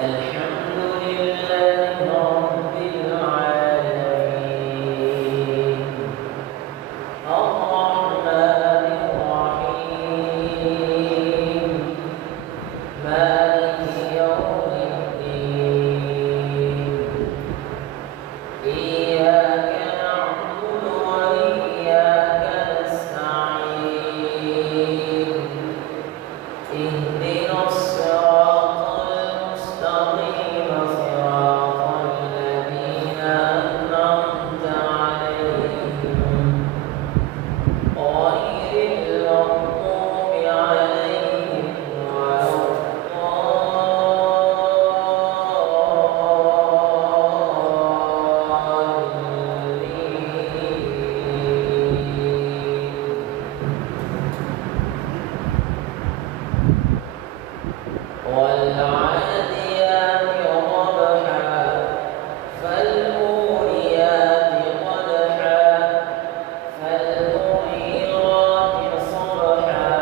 الحمد لله رب العالمين الرحمن الرحيم مالك يوم الدين إياك نعبد وإياك نستعين اهدنا الصراط المستقيم صراط الذين أنعمت عليهم غير المغضوب عليهم ولا الضالين والعاديات ضبحا فالموريات قدحا فالمغيرات صبحا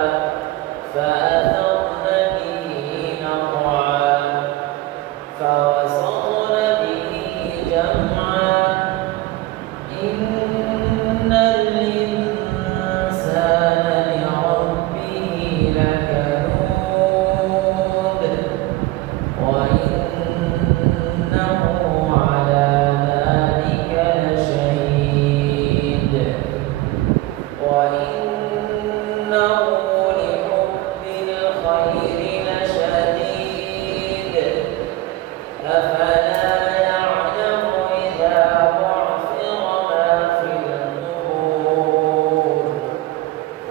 فأثرن به نقعا فوسطن به جمعا إن الإنسان لربه لكنود وإنه على ذلك لشهيد وإنه لحب الخير لشديد أفلا يعلم إذا بعثر ما في القبور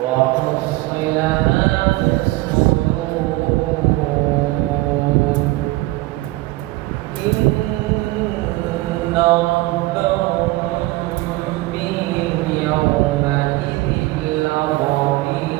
وحصل ما في الصدور إن ربهم بهم يومئذ لخبير